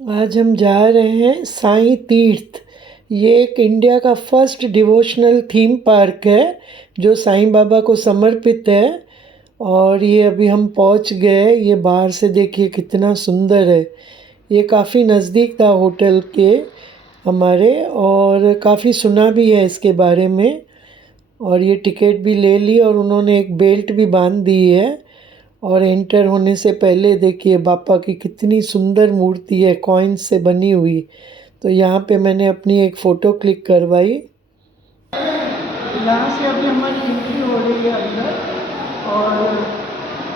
आज हम जा रहे हैं साईं तीर्थ। ये एक इंडिया का फर्स्ट डिवोशनल थीम पार्क है जो साईं बाबा को समर्पित है। और ये अभी हम पहुंच गए। ये बाहर से देखिए कितना सुंदर है। ये काफ़ी नज़दीक था होटल के हमारे, और काफ़ी सुना भी है इसके बारे में। और ये टिकट भी ले ली और उन्होंने एक बेल्ट भी बांध दी है। और एंटर होने से पहले देखिए बापा की कितनी सुंदर मूर्ति है, कॉइन्स से बनी हुई। तो यहाँ पे मैंने अपनी एक फ़ोटो क्लिक करवाई। यहाँ से अभी हमारी एंट्री हो रही है अंदर, और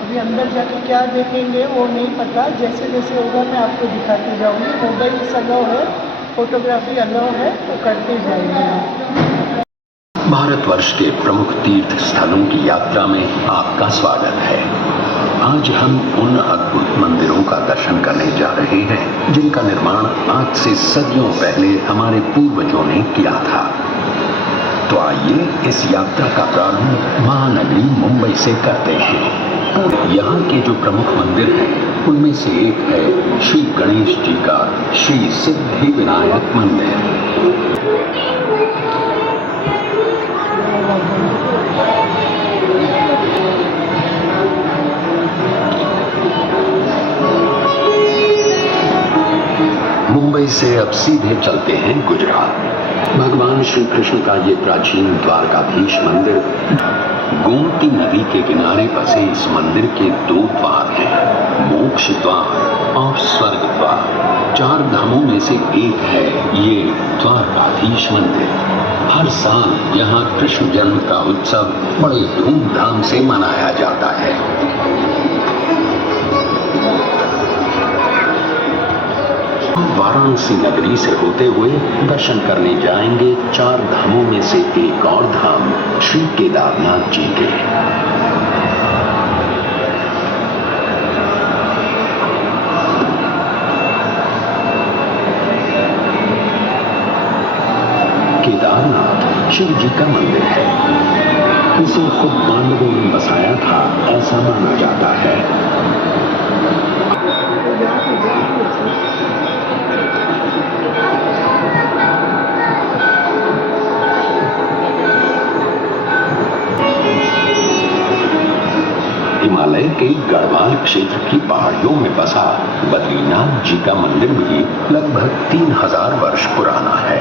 अभी अंदर जाके क्या देखेंगे वो नहीं पता। जैसे जैसे होगा मैं आपको दिखाती जाऊँगी। मोबाइल अलाउ है, फोटोग्राफी अलाउ है, तो करते जाएंगे। भारतवर्ष के प्रमुख तीर्थ स्थलों की यात्रा में आपका स्वागत है। आज हम उन अद्भुत मंदिरों का दर्शन करने जा रहे हैं जिनका निर्माण आज से सदियों पहले हमारे पूर्वजों ने किया था। तो आइए इस यात्रा का प्रारंभ महानगरी मुंबई से करते हैं। यहाँ के जो प्रमुख मंदिर हैं उनमें से एक है श्री गणेश जी का श्री सिद्धि विनायक मंदिर। मुंबई से अब सीधे चलते हैं गुजरात। भगवान श्री कृष्ण का ये प्राचीन द्वारकाधीश मंदिर, गोमती नदी के किनारे बसे इस मंदिर के 2 द्वार हैं, मोक्ष द्वार और स्वर्ग द्वार। 4 धामों में से एक है ये द्वारकाधीश मंदिर। हर साल यहाँ कृष्ण जन्म का उत्सव बड़े धूमधाम से मनाया जाता है। वाराणसी नगरी से होते हुए दर्शन करने जाएंगे 4 धामों में से एक और धाम श्री केदारनाथ जी के। केदारनाथ शिव जी का मंदिर है। इसे खुद पांडवों ने बसाया था, ऐसा माना जाता है। हिमालय के गढ़वाल क्षेत्र की पहाड़ियों में बसा बद्रीनाथ जी का मंदिर भी लगभग 3000 वर्ष पुराना है।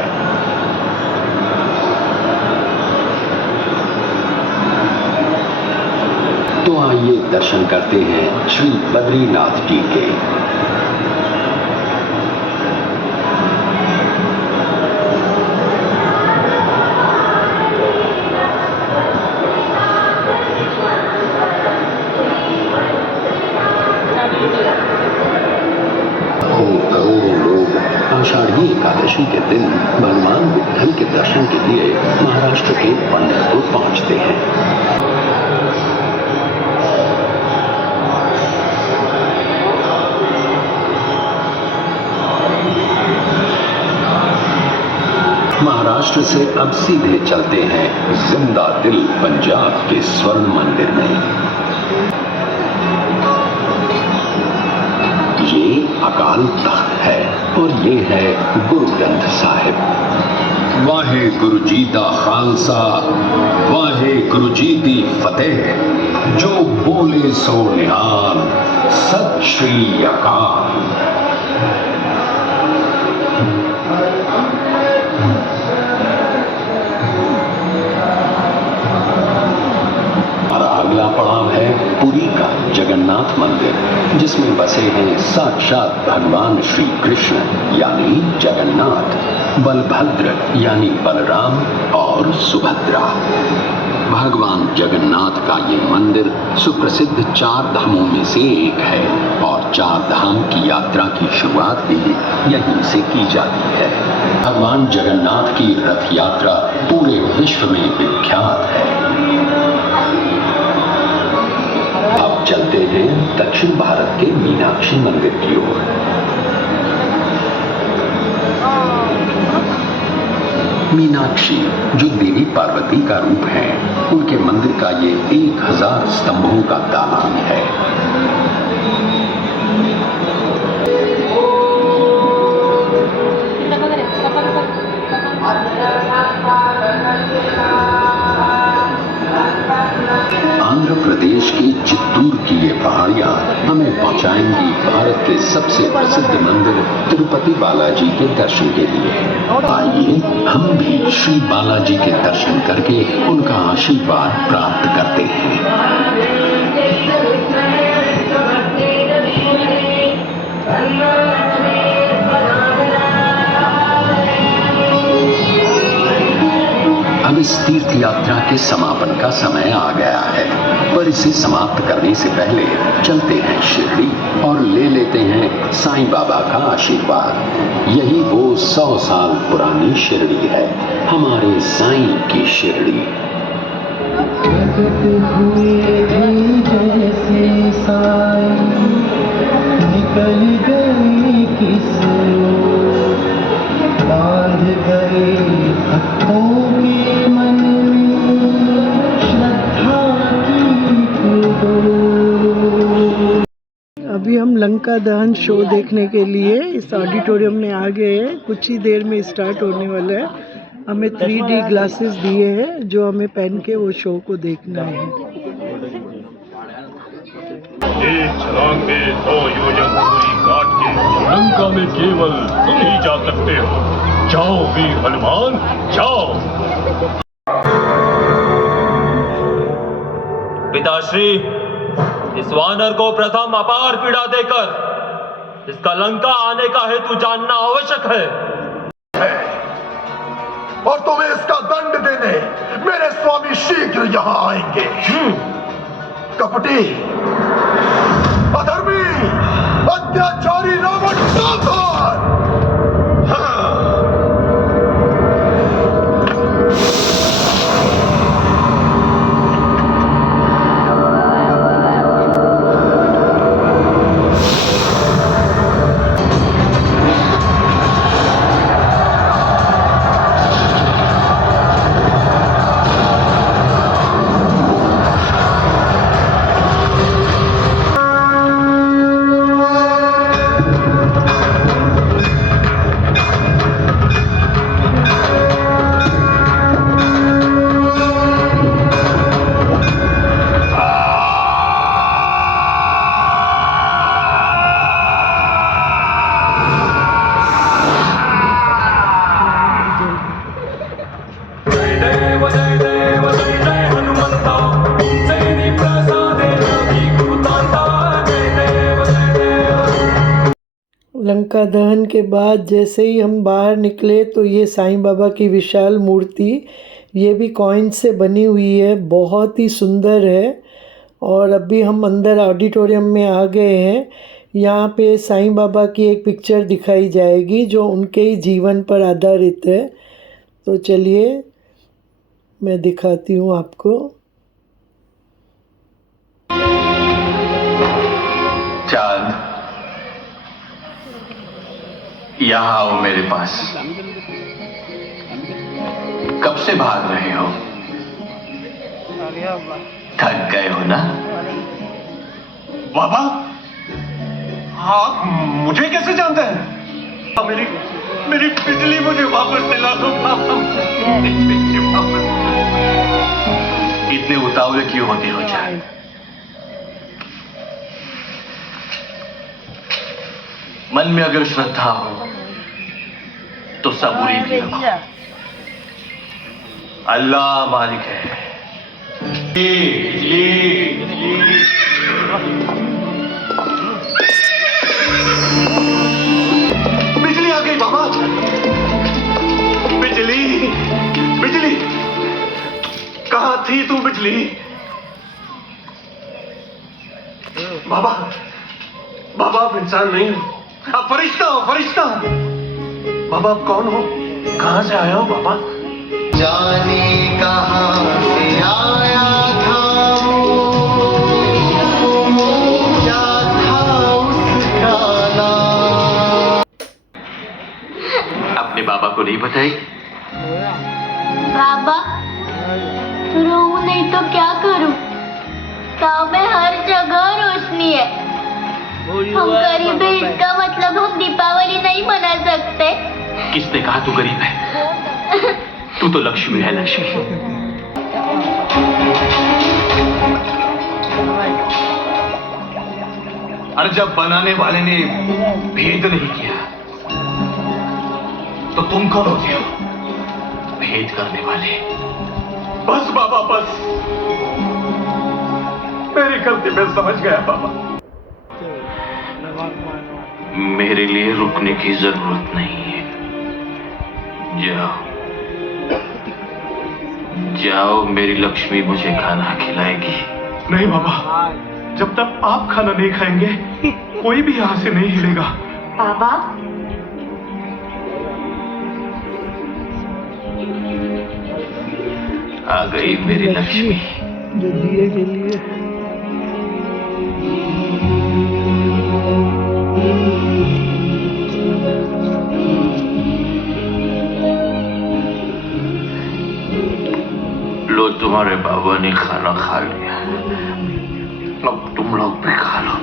तो आइए दर्शन करते हैं श्री बद्रीनाथ जी के। करोड़ों लोग आषाढ़ी एकादशी के दिन भगवान विठ्ठल के दर्शन के लिए महाराष्ट्र के पंढरपुर पहुंचते हैं। महाराष्ट्र से अब सीधे चलते हैं जिंदा दिल पंजाब के स्वर्ण मंदिर में। ये अकाल तख्त है और ये है गुरु ग्रंथ साहिब। वाहे गुरु जी दा खालसा, वाहे गुरु जी दी फतेह, जो बोले सो निहाल, सत श्री अकाल। अगला पड़ाव है पुरी का जगन्नाथ मंदिर, जिसमें बसे हैं साक्षात भगवान श्री कृष्ण यानी जगन्नाथ, बलभद्र यानी बलराम और सुभद्रा। भगवान जगन्नाथ का ये मंदिर सुप्रसिद्ध 4 धामों में से एक है और 4 धाम की यात्रा की शुरुआत भी यहीं से की जाती है। भगवान जगन्नाथ की रथ यात्रा पूरे विश्व में विख्यात है। अब चलते हैं दक्षिण भारत के मीनाक्षी मंदिर की ओर। मीनाक्षी जो देवी पार्वती का रूप है, उनके मंदिर का ये 1000 स्तंभों का दालान है। प्रदेश की चित्तूर की ये पहाड़ियां हमें पहुंचाएंगी भारत के सबसे प्रसिद्ध मंदिर तिरुपति बालाजी के दर्शन के लिए। आइए हम भी श्री बालाजी के दर्शन करके उनका आशीर्वाद प्राप्त करते हैं। अब इस तीर्थ यात्रा के समापन का समय आ गया है, पर इसे समाप्त करने से पहले चलते हैं शिरडी और ले लेते हैं साईं बाबा का आशीर्वाद। यही वो 100 साल पुरानी शिरडी है, हमारे साईं की शिरडी। जैसे साईं निकल गए किस बांध गए भक्तों के मन में श्रद्धा की डोर। अभी हम लंका दहन शो देखने के लिए इस ऑडिटोरियम में आ गए हैं। कुछ ही देर में स्टार्ट होने वाला है। हमें 3D ग्लासेस दिए हैं जो हमें पहन के वो शो को देखना है। ये छलांग में 100 योजन दूरी काट के लंका में केवल तुम ही जा सकते हो। जाओ वीर हनुमान, जाओ। पिताश्री, इस वानर को प्रथम अपार पीड़ा देकर इसका लंका आने का हेतु जानना आवश्यक है। और तुम्हें इसका दंड देने मेरे स्वामी शीघ्र यहाँ आएंगे। कपटी, अधर्मी, अत्याचारी रावण सावधान। लंका दहन के बाद जैसे ही हम बाहर निकले तो ये साईं बाबा की विशाल मूर्ति, ये भी कॉइन से बनी हुई है, बहुत ही सुंदर है। और अभी हम अंदर ऑडिटोरियम में आ गए हैं। यहाँ पे साईं बाबा की एक पिक्चर दिखाई जाएगी जो उनके ही जीवन पर आधारित है। तो चलिए मैं दिखाती हूँ आपको। चांद, यहाँ आओ मेरे पास। कब से भाग रहे हो? थक गए हो ना? बाबा, आप मुझे कैसे जानते हैं? मेरी बिजली मुझे वापस दिला दो बाबा। इतने उतावले क्यों होते हो चांद? मन में अगर श्रद्धा हो तो सबूरी भी रखो। अल्लाह मालिक है। बिजली आ गई बाबा। बिजली कहाँ थी तू बिजली? बाबा आप इंसान नहीं हो, आप फरिश्ता हो, फरिश्ता। बाबा आप कौन हो? कहाँ से आए हो बाबा? जाने कहाँ से आया था, क्या था उसका नाम। अपने बाबा को नहीं बताई? बाबा, रहूं नहीं तो क्या करूं? गाँव में हर जगह रोशनी है। हम गरीब है, इसका मतलब हम दीपावली नहीं मना सकते। किसने कहा तू गरीब है? तू तो लक्ष्मी है, लक्ष्मी। और जब बनाने वाले ने भेद नहीं किया तो तुम कौन होते हो भेद करने वाले? बस बाबा बस, मेरी गलती मैं समझ गया बाबा। मेरे लिए रुकने की जरूरत नहीं है। जाओ जाओ, मेरी लक्ष्मी मुझे खाना खिलाएगी। नहीं बाबा, जब तक आप खाना नहीं खाएंगे कोई भी यहां से नहीं हिलेगा। बाबा आ गई मेरी लक्ष्मी। जो दिए के लिए लो, तुम्हारे बाबा ने खाना खा लिया, अब तुम लोग भी खा लो।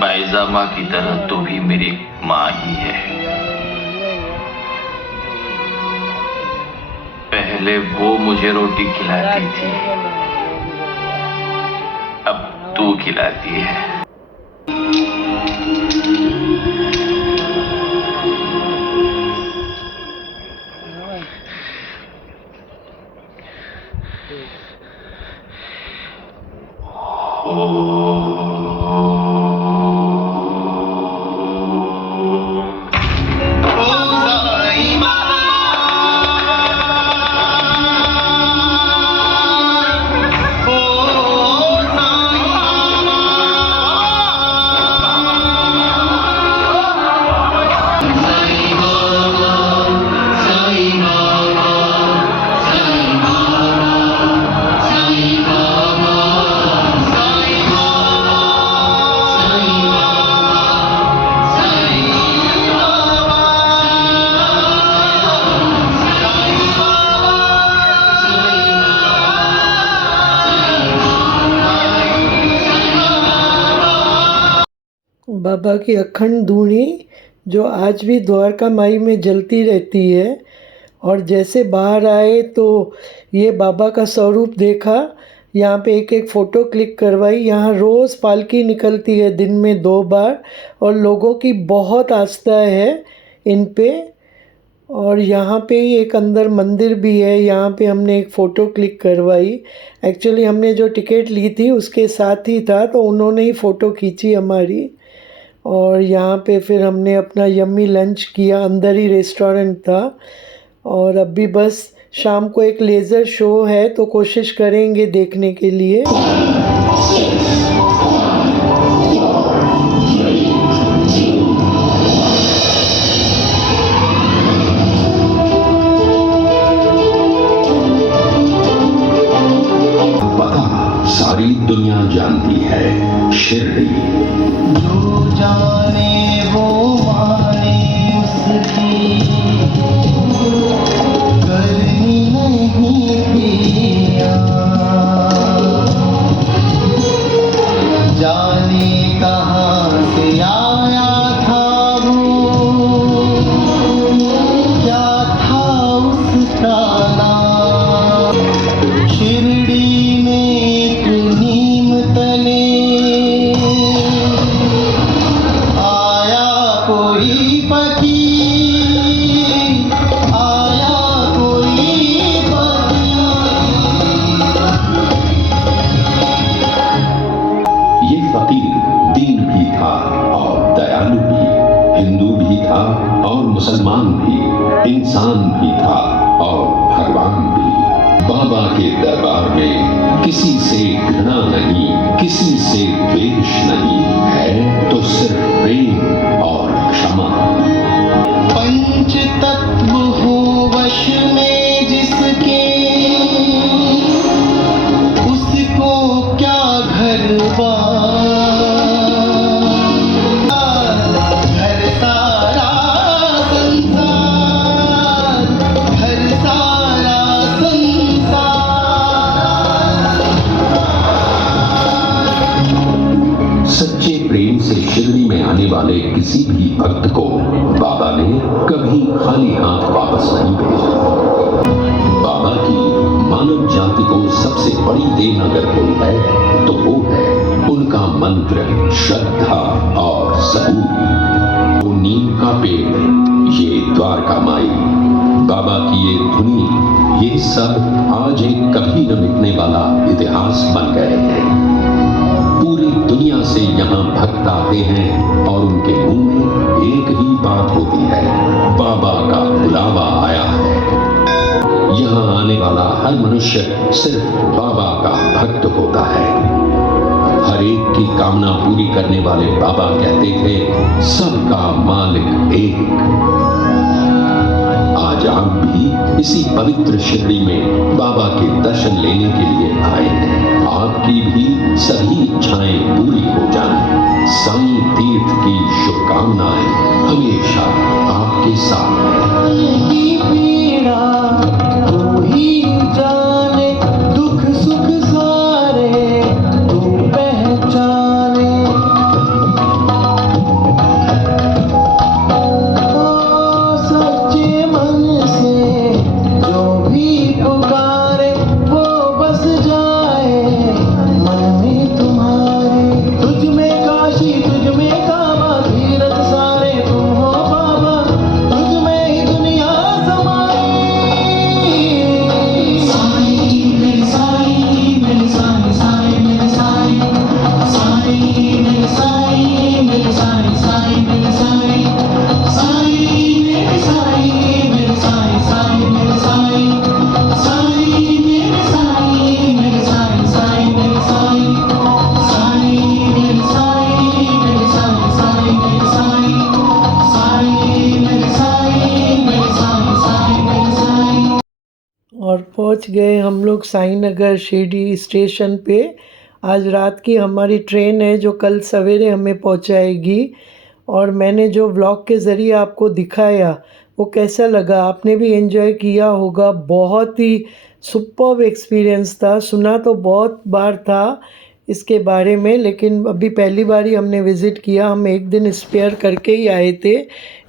बाईजामा की तरह तू भी मेरी माँ ही है। पहले वो मुझे रोटी खिलाती थी, अब तू खिलाती है। बाबा की अखंड धूनी जो आज भी द्वारका माई में जलती रहती है। और जैसे बाहर आए तो ये बाबा का स्वरूप देखा, यहाँ पे एक एक फ़ोटो क्लिक करवाई। यहाँ रोज़ पालकी निकलती है दिन में 2 बार और लोगों की बहुत आस्था है इन पे। और यहाँ पे ही एक अंदर मंदिर भी है, यहाँ पे हमने एक फ़ोटो क्लिक करवाई। एक्चुअली हमने जो टिकट ली थी उसके साथ ही था, तो उन्होंने ही फ़ोटो खींची हमारी। और यहाँ पे फिर हमने अपना यम्मी लंच किया, अंदर ही रेस्टोरेंट था। और अभी बस शाम को एक लेज़र शो है, तो कोशिश करेंगे देखने के लिए। पता सारी दुनिया जानती है, शिरडी। जो जाने वो माने उसकी करनी नहीं क्रिया। जाने कहाँ से आया था वो, क्या था उसका नाम। शिरडी में एक नीम तले आया कोई फकीर, आया कोई फकीर। ये फकीर दीन भी था और दयालु भी, हिंदू भी था और मुसलमान भी, इंसान भी था और भगवान भी। बाबा के दरबार में किसी से घृणा नहीं, किसी से द्वेष नहीं है, तो सिर्फ प्रेम और क्षमा। पंच तत्व हो वश में जिसके, उसको क्या घर बार। घर सारा संसार, घर सारा संसार। सच्चे प्रेम से शिरडी में आने वाले किसी भी भक्त को बाबा ने कभी खाली हाथ वापस नहीं भेजा। बाबा की मानव जाति को सबसे बड़ी प्रेम अगर कोई है तो वो है उनका मंत्र, श्रद्धा और सबूरी। वो नीम का पेड़, ये द्वारका माई, बाबा की ये धुनी, ये सब आज एक कभी न मिटने वाला इतिहास बन गए हैं। पूरी दुनिया से यहाँ भक्त आते हैं और उनके मुंह में एक ही बात होती है, बाबा का बुलावा आया है। यहाँ आने वाला हर मनुष्य सिर्फ बाबा का भक्त होता है। हर एक की कामना पूरी करने वाले बाबा कहते थे, सबका मालिक एक। आज आप भी इसी पवित्र शिरडी में बाबा के दर्शन लेने के लिए आए हैं। आपकी भी सभी इच्छाएं पूरी हो जाएं। साईं तीर्थ की शुभकामनाएं हमेशा आपके साथ हैं। की पीड़ा तू ही जाने, दुख सुख सारे तू पहचाने। ओ सच्चे मन से जो भी पुकारे वो बस जाए मन में तुम्हारे। तुझ में काशी, तुझ में काबा, तीरथ सारे तुम हो बाबा, तुझ में ही दुनिया समाई। साई मेरे साई, मेरे साई साई मेरे साई, साई मेरे साई, मेरे साई साई मेरे साई, साई मेरे साई, मेरे साई साई मेरे साई, साई मेरे साई, मेरे साई साई मेरे साई, साई मेरे साई, मेरे साई साई मेरे साई, साई मेरे साई, मेरे साई साई मेरे साई। और पहुंच गए हम लोग साईं नगर शिरडी स्टेशन पे। आज रात की हमारी ट्रेन है जो कल सवेरे हमें पहुंचाएगी। और मैंने जो व्लॉग के ज़रिए आपको दिखाया वो कैसा लगा, आपने भी एंजॉय किया होगा। बहुत ही सुपर्ब एक्सपीरियंस था। सुना तो बहुत बार था इसके बारे में, लेकिन अभी पहली बार ही हमने विज़िट किया। हम एक दिन स्पेयर करके ही आए थे,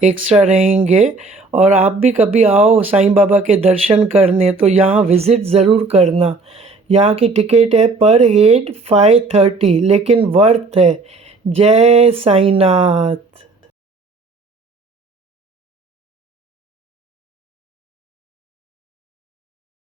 एक्स्ट्रा रहेंगे। और आप भी कभी आओ साईं बाबा के दर्शन करने तो यहाँ विज़िट ज़रूर करना। यहाँ की टिकट है पर हेड 530, लेकिन वर्थ है। जय साईनाथ।